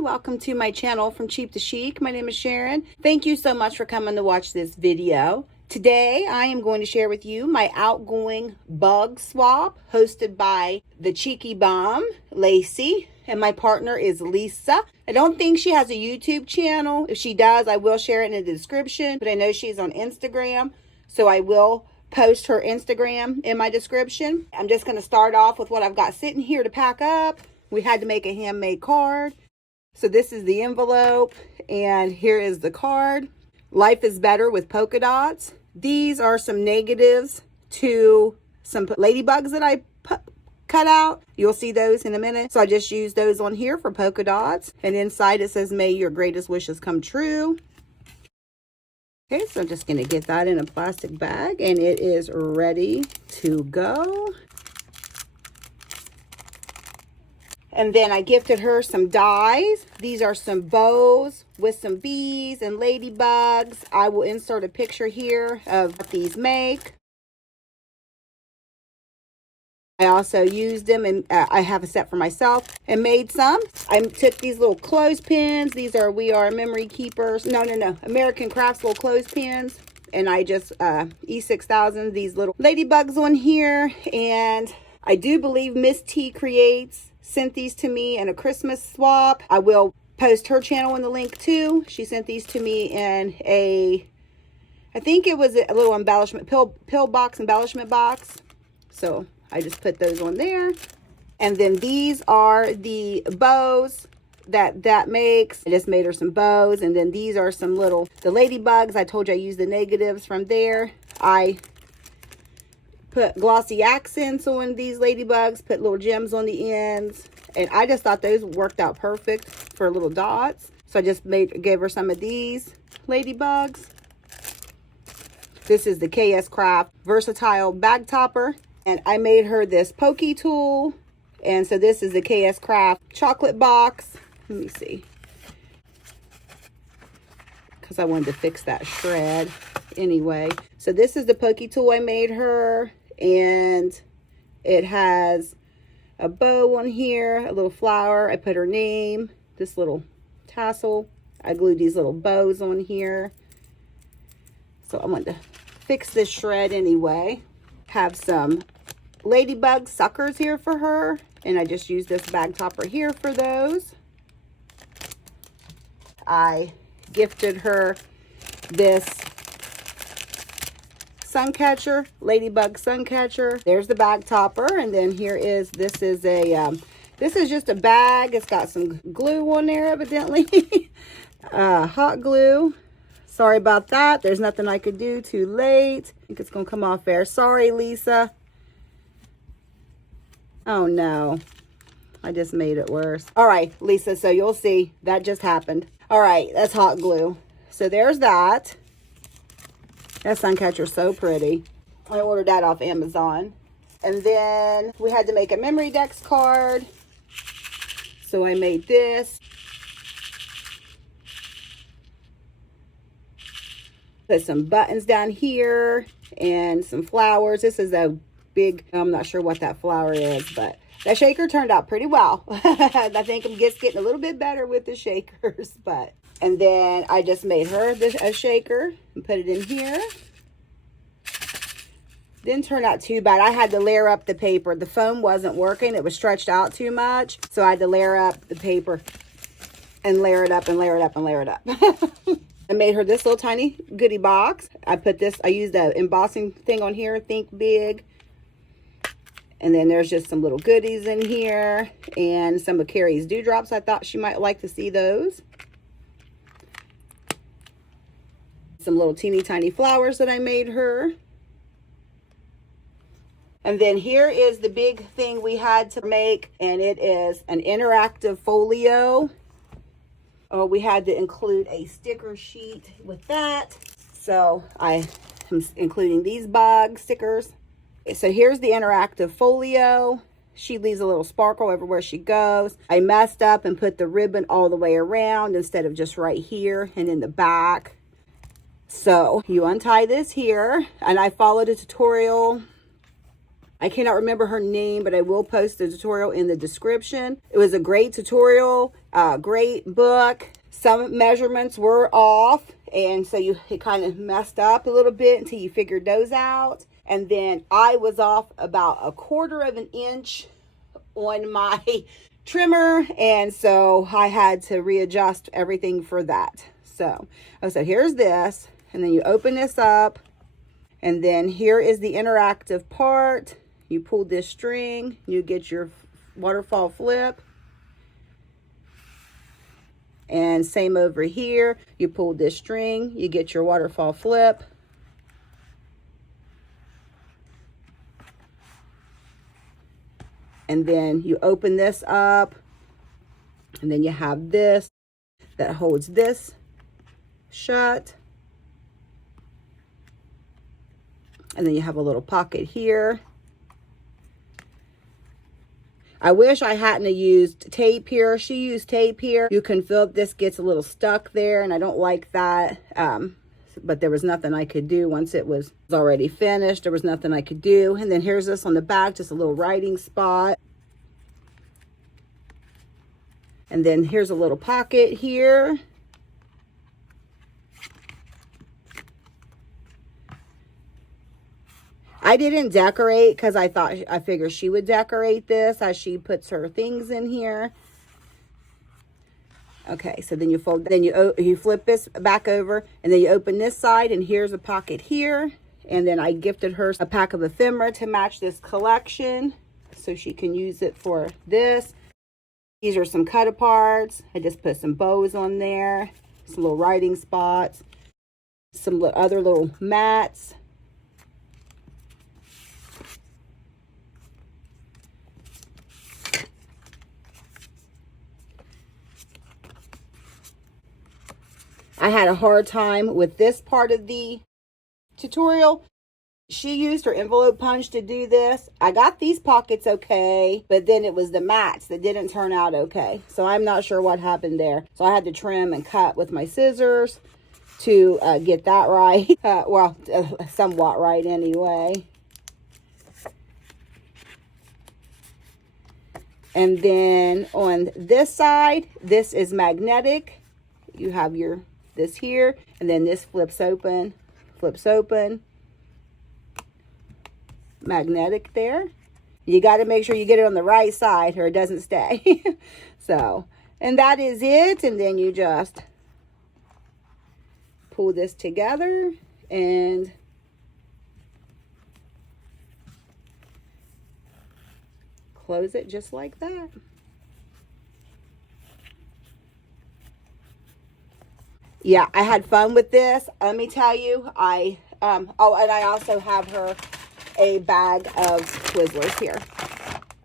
welcome to my channel From Cheap to Chic. My name is Sharon. Thank you so much for coming to watch this video. Today I am going to share with you my Outgoing bug swap hosted by the Cheeky Bomb, Lacey, and my partner is Lisa. I don't think she has a YouTube channel. If she does, I will share it in the description, but I know she's on Instagram, so I will post her Instagram in my description. I'm just going to start off with what I've got sitting here to pack up. We had to make a handmade card. So this is the envelope, and here is the card. Life is better with polka dots. These are some negatives to some ladybugs that I cut out. You'll see those in a minute. So I just used those on here for polka dots. And inside it says, may your greatest wishes come true. Okay, so I'm just going to get that in a plastic bag, and it is ready to go. And then I gifted her some dies. These are some bows with some bees and ladybugs. I will insert a picture here of what these make. I also used them, and I have a set for myself and made some. I took these little clothespins. These are We Are Memory Keepers. No. American Crafts little clothespins. And I just, E6000, these little ladybugs on here. And I do believe Miss T Creates sent these to me in a Christmas swap. I will post her channel in the link too. She sent these to me in a, I think it was a little embellishment, pill box, embellishment box. So I just put those on there. And then these are the bows that makes. I just made her some bows. And then these are some little, the ladybugs. I told you I used the negatives from there. I put glossy accents on these ladybugs, put little gems on the ends. And I just thought those worked out perfect for little dots. So I just gave her some of these ladybugs. This is the KS Craft Versatile Bag Topper. And I made her this pokey tool. And so this is the KS Craft chocolate box. Let me see. Because I wanted to fix that shred anyway. So this is the pokey tool I made her. And it has a bow on here, a little flower. I put her name, this little tassel. I glued these little bows on here. So I wanted to fix this shred anyway. Have some ladybug suckers here for her, and I just used this bag topper here for those. I gifted her this sun catcher, ladybug sun catcher. There's the bag topper, and then here is, this is just a bag. It's got some glue on there evidently. Hot glue. Sorry about that. There's nothing I could do. Too late. I think it's gonna come off there. Sorry, Lisa. Oh no, I just made it worse. All right, Lisa, so you'll see that just happened. All right, that's hot glue. So there's that. That sun catcher is so pretty. I ordered that off Amazon. And then we had to make a memory dex card. So I made this. Put some buttons down here and some flowers. This is a big, I'm not sure what that flower is, but that shaker turned out pretty well. I think I'm just getting a little bit better with the shakers, but. And then I just made her a shaker and put it in here. Didn't turn out too bad. I had to layer up the paper. The foam wasn't working. It was stretched out too much. So I had to layer up the paper and layer it up and layer it up and layer it up. I made her this little tiny goodie box. I used the embossing thing on here, think big. And then there's just some little goodies in here and some of Carrie's dewdrops. I thought she might like to see those. Some little teeny tiny flowers that I made her. And then here is the big thing we had to make, and it is an interactive folio. Oh, we had to include a sticker sheet with that. So I am including these bug stickers. So here's the interactive folio. She leaves a little sparkle everywhere she goes. I messed up and put the ribbon all the way around instead of just right here and in the back. So you untie this here, and I followed a tutorial. I cannot remember her name, but I will post the tutorial in the description. It was a great tutorial. Great book. Some measurements were off, and so it kind of messed up a little bit until you figured those out. And then I was off about 1/4 of an inch on my trimmer, and so I had to readjust everything for that. So here's this, and then you open this up, and then here is the interactive part. You pull this string, you get your waterfall flip, and same over here. You pull this string, you get your waterfall flip. And then you open this up, and then you have this that holds this shut. And then you have a little pocket here. I wish I hadn't used tape here. She used tape here. You can feel this gets a little stuck there, and I don't like that. But there was nothing I could do once it was already finished. There was nothing I could do. And then here's this on the back, just a little writing spot. And then here's a little pocket here. I didn't decorate because I figured she would decorate this as she puts her things in here. Okay, so then you fold, then you flip this back over, and then you open this side, and here's a pocket here. And then I gifted her a pack of ephemera to match this collection, so she can use it for this. These are some cut aparts. I just put some bows on there, some little writing spots, some other little mats. I had a hard time with this part of the tutorial. She used her envelope punch to do this. I got these pockets okay, but then it was the mats that didn't turn out okay. So I'm not sure what happened there. So I had to trim and cut with my scissors to get that right. Somewhat right anyway. And then on this side, this is magnetic. You have this here, and then this flips open, magnetic there. You got to make sure you get it on the right side or it doesn't stay. So, and that is it. And then you just pull this together and close it just like that. Yeah, I had fun with this. Let me tell you, oh, and I also have her a bag of Twizzlers here.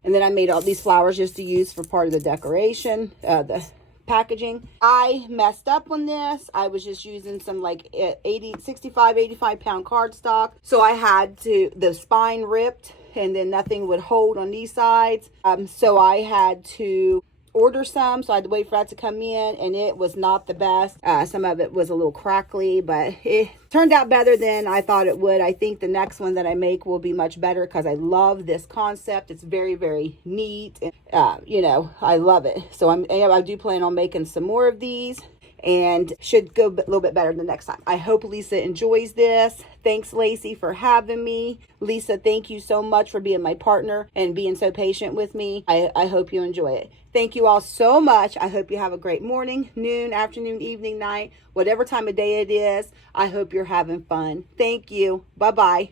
And then I made all these flowers just to use for part of the decoration, the packaging. I messed up on this. I was just using some like 85 pound cardstock. So I had the spine ripped, and then nothing would hold on these sides. So I had to order some, so I had to wait for that to come in, and it was not the best. Some of it was a little crackly, but it turned out better than I thought it would. I think the next one that I make will be much better because I love this concept. It's very, very neat. You know, I love it. So I do plan on making some more of these, and should go a little bit better the next time. I hope Lisa enjoys this. Thanks, Lacey, for having me. Lisa, thank you so much for being my partner and being so patient with me. I hope you enjoy it. Thank you all so much. I hope you have a great morning, noon, afternoon, evening, night, whatever time of day it is. I hope you're having fun. Thank you. Bye-bye.